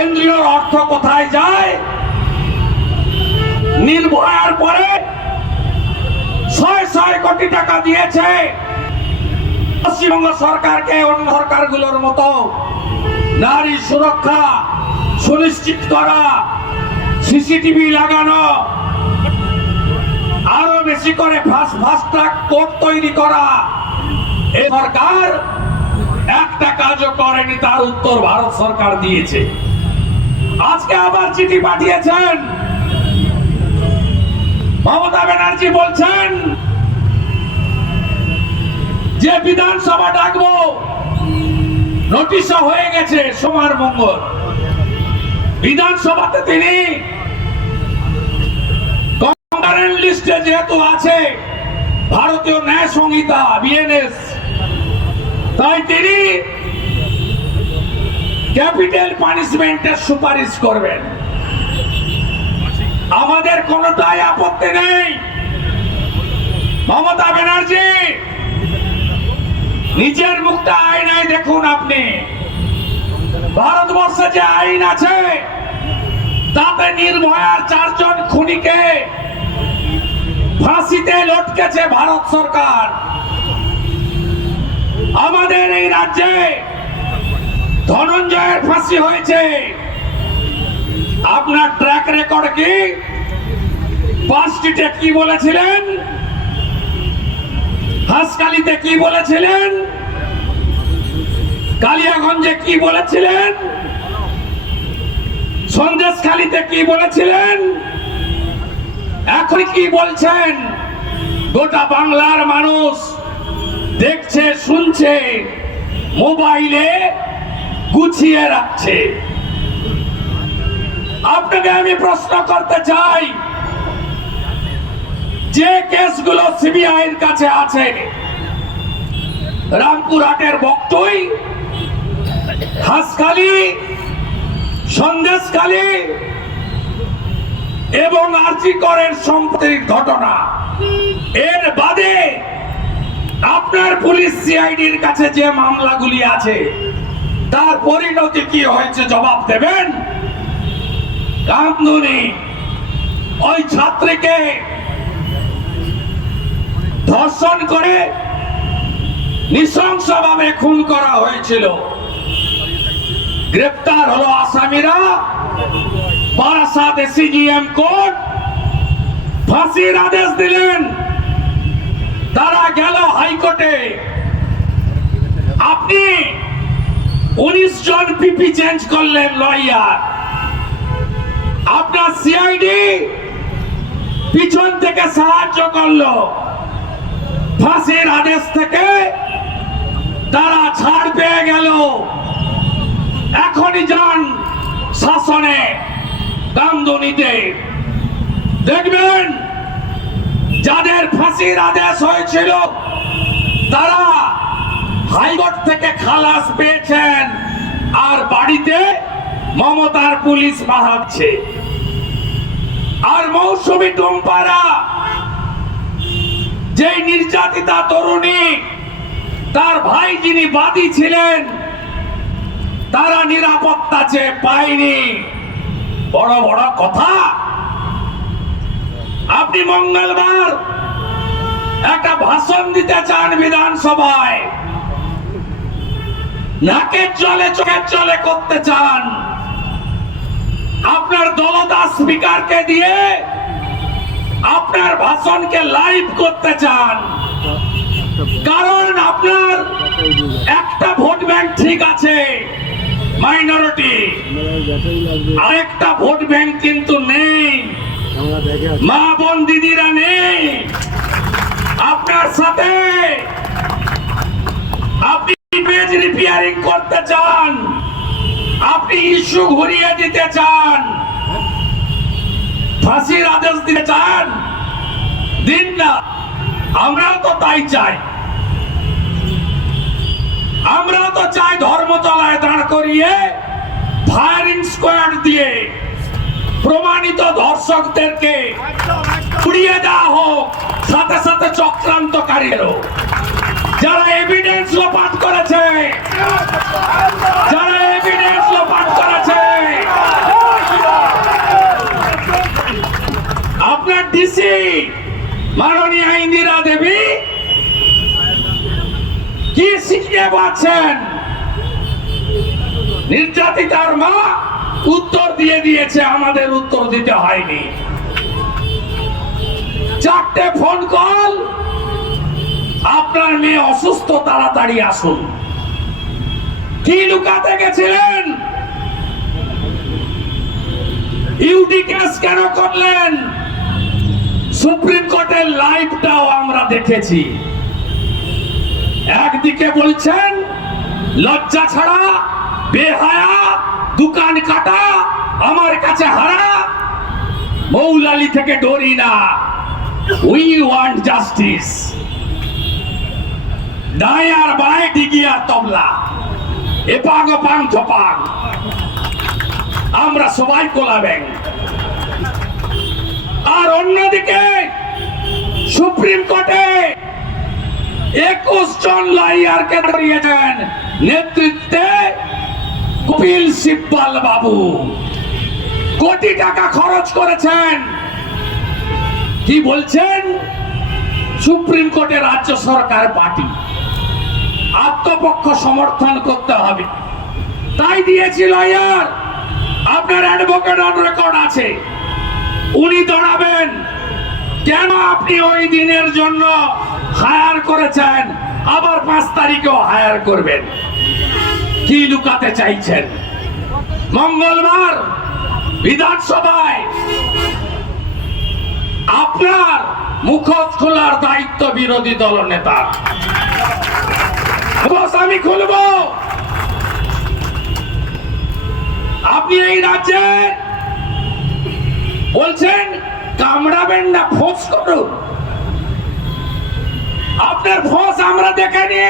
কেন্দ্রীয় অর্থ কোথায় যায়? নির্ভয়ার পরে ছয় ছয় কোটি টাকা দিয়েছে। পশ্চিমবঙ্গ সরকারকে অন্য সরকারগুলোর মতো নারী সুরক্ষা সুনিশ্চিত করা, সিসিটিভি লাগানো, আরও বেশি করে ফাস্ট ফাস্ট কোর্ট তৈরি করা। এ সরকার একটা কাজও করেনি, তার উত্তর ভারত সরকার দিয়েছে। আজকে আবার চিঠি পাঠিয়েছেন। মমতা ব্যানার্জি বলছেন, যে বিধানসভা ডাকবো, নোটিশও হয়ে গেছে সোমার মঙ্গল। বিধানসভাতে তিনি লিস্টে যেহেতু আছে, ভারতীয় ন্যায় সংহিতা, বিএনএস, তাই তিনি ক্যাপিটাল পানিশমেন্টের সুপারিশ করবেন। আমাদের কোনটাই আপত্তি নেই। মমতা ব্যানার্জি, নিজের মুখটা আয়নায় দেখুন আপনি। ভারতবর্ষে যে আইন আছে, তাতে নির্ভয়ার চারজন খুনিকে ফাঁসিতে লটকেছে ভারত সরকার। আমাদের এই রাজ্যে ধনঞ্জয়ের ফাঁসি হয়েছে। আপনার ট্র্যাক রেকর্ড কি? পাঁচটিতে কি বলেছিলেন? হাসকালিতে কি বলেছিলেন? কালিয়াগঞ্জে কি বলেছিলেন? সন্দেশখালিতে কি বলেছিলেন? এখন কি বলছেন? গোটা বাংলার মানুষ দেখছে, শুনছে, মোবাইলে গুছিয়ে রাখছে। আপনাকে আমি প্রশ্ন করতে চাই, যে কেসগুলো সিবিআই এর কাছে আছে রামপুরহাটের বক্তই, হাসখালি, সন্দেশখালী এবং আর্জিকরের সম্পত্তির ঘটনা। এর বাদে আপনার পুলিশ সিআইডির কাছে যে মামলাগুলি আছে তার পরিণতি কি হয়েছে জবাব দেবেন? কামদুনি ওই ছাত্রীকে ধর্ষণ করে নৃশংসভাবে খুন করা হয়েছিল। গ্রেপ্তার হলো আসামিরা। বারাসাত সিজিএম কোর্ট ফাঁসির আদেশ দিলেন। তারা গেল হাইকোর্টে আপনি উনিশ জন পিপি চেঞ্জ করলেন লয়ার। আপনার সিআইডি পিছন থেকে সাহায্য করল। ফাঁসির আদেশ থেকে তারা ছাড় পেয়ে গেল। এখনই যান শাসনে কামদুনিতে দেখবেন, যাদের ফাঁসির আদেশ হয়েছিল, তারা হাইকোর্ট থেকে খালাস পেয়েছেন। আর বাড়িতে মমতার পুলিশ বাহাচ্ছে আর মৌসুমী টুম্পারা, যেই নির্যাতিতা তরুণী, তার ভাই যিনি বাদী ছিলেন, তারা নিরাপত্তা চেয়ে পায়নি। বড় বড় কথা। আপনি মঙ্গলবার একটা ভাষণ দিতে চান বিধানসভায়। নাকের জলে, চোখের জলে করতে চান। আপনার দলদাস স্পিকারকে দিয়ে আপনার ভাষণকে লাইভ করতে চান। কারণ আপনার একটা ভোট ব্যাংক ঠিক আছে মাইনরিটি আরেকটা ভোট ব্যাংক কিন্তু নেই। মা বোন দিদিরা নেই। আপনার সাথে ইস্যু ঘুরিয়ে দিতে চান। ফাঁসির আদেশ দিতে চান। দিন না, আমরাও তো তাই চাই। আমরা তো চাই ধর্মতলায় দাঁড় করিয়ে ফায়ারিং স্কোয়াড দিয়ে প্রমাণিত ধর্ষকদেরকে উড়িয়ে দেওয়া হোক, সাথে সাথে চক্রান্তকারীরও যারা এভিডেন্স করেছে, যারা এভিডেন্স লোপাট করেছে নিয়ে বাঁচছেন নির্যাতিতার মা উত্তর দিয়ে দিয়েছে, আমাদের উত্তর দিতে হয়নি। চারটে ফোন কল আপনার মেয়ে অসুস্থ, তাড়াতাড়ি আসুন। কি লুকাতে গেছিলেন? ইউডি কেস কেন করলেন? সুপ্রিম কোর্টের লাইভটাও আমরা দেখেছি। একদিকে বলছেন? লজ্জা ছাড়া, বেহায়া, দোকান কাটা, আমার কাছে হারা, মৌলালি থেকে ডরি না। উই ওয়ান্ট জাস্টিস দায় আর বায় ডিগি আর তবলা। এপাগ পাং ধপাং আমরা সবাই কোলাবেন আর অন্যদিকে, সুপ্রিম কোর্টে একুশ জন লাইয়ারকে দাঁড়িয়েছেন। নেতৃত্বে কপিল সিব্বাল বাবু। কোটি টাকা খরচ করেছেন। কি বলছেন? সুপ্রিম কোর্টে রাজ্য সরকার পার্টি। আত্মপক্ষ সমর্থন করতে হবে। তাই দিয়েছি লয়ার। আপনার অ্যাডভোকেট অন রেকর্ড আছে। উনি দাঁড়াবেন। কেন আপনি ওই দিনের জন্য হায়ার করেছেন, আবার পাঁচ তারিখেও হায়ার করবেন। কি লুকাতে চাইছেন? মঙ্গলবার বিধানসভায় আপনার মুখোশ খোলার দায়িত্ব বিরোধী দল নেতা। আমি খুলব। আপনি এই রাজ্যে বলছেন, কামড়াবেন না, ফোঁস করুন। আপনার ভোজ আমরা দেখে নিয়ে